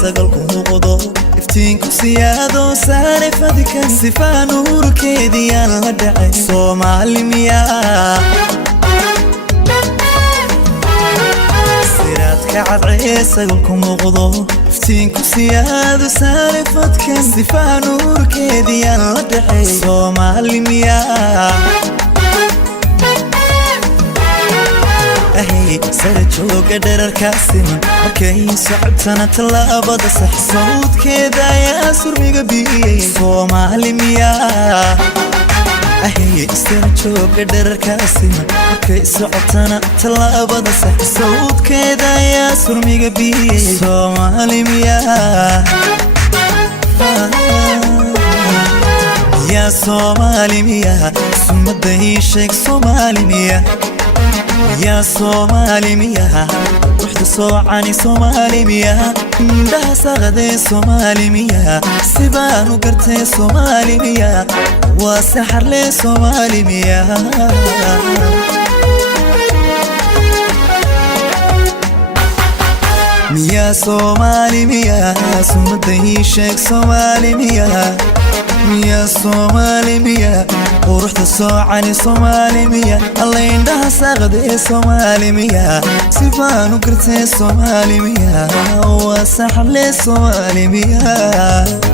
sagalku muuqdo iftiinku siyaado saare fadhikan sifaa nuurkeediyaan la dhacay Somali Miya siraadka cadcee sagalku muuqdo iftiinku siyaado saare fadhikan sifaa nuurkeediyaan la dhacay Somali Miya سرجوك درر كاسما وكي صعبتنا تلابد صح صوت كدا يا سرمي قبي Somali Miya سرجوك درر كاسما وكي صعبتنا تلابد صح صوت كدا يا سرمي قبي Somali Miya يا Somali Miya سمده شيك Somali Miya يا Somali Miya وحدة صوعني Somali Miya ده سغدي Somali Miya سبان وقرتي Somali Miya وسحر لي Somali Miya يا Somali Miya سمده شيك Somali Miya يا Somali Miya ورحت صوعني Somali Miya الله يندها ساغدي Somali Miya سيفان وقرتي Somali Miya وسحر لي Somali Miya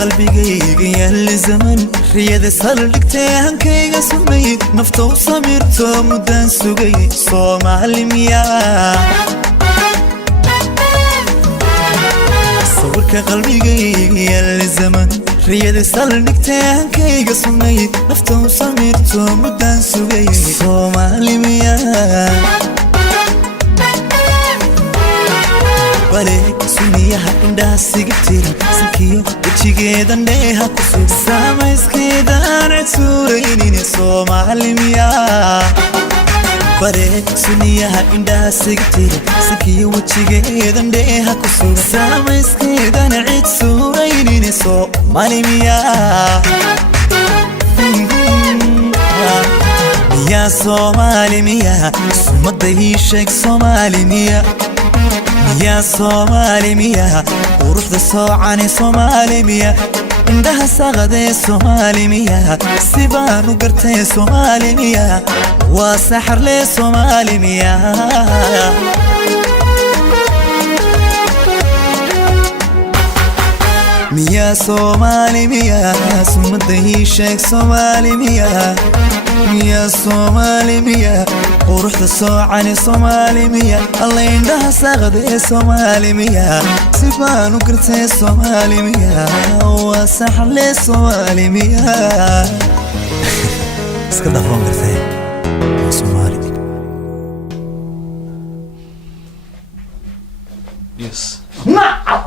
قلبي يا الزمن رياض صلقتي هنكيغا سمي نفتو سميرتو مدان سوغي Somali Miya صورك قلبي يا الزمن رياض صلقتي هنكيغا سمي نفتو سميرتو مدان سوغي Somali Miya عليك سنيها عندها سكتير سكيو وجهي دنيها كسر سامس كده نتوريني Somali Miya عليك سنيها عندها سكتير سكيو وجهي دنيها كسر سامس كده نتوريني Somali Miya يا Somali Miya سمده شيك Somali Miya يا Somali Miya ورحت صوعني Somali Miya عندها سغدي Somali Miya سيبان وقرتي Somali Miya وسحر لي Somali Miya يا Somali Miya سمده شيك Somali Miya يا Somali Miya ورحت صوعني Somali Miya الله يندها سغدي Somali Miya سيبان وقرتي Somali Miya وسحر لي Somali Miya اسكت افهم قرتي Somali Yes. نعم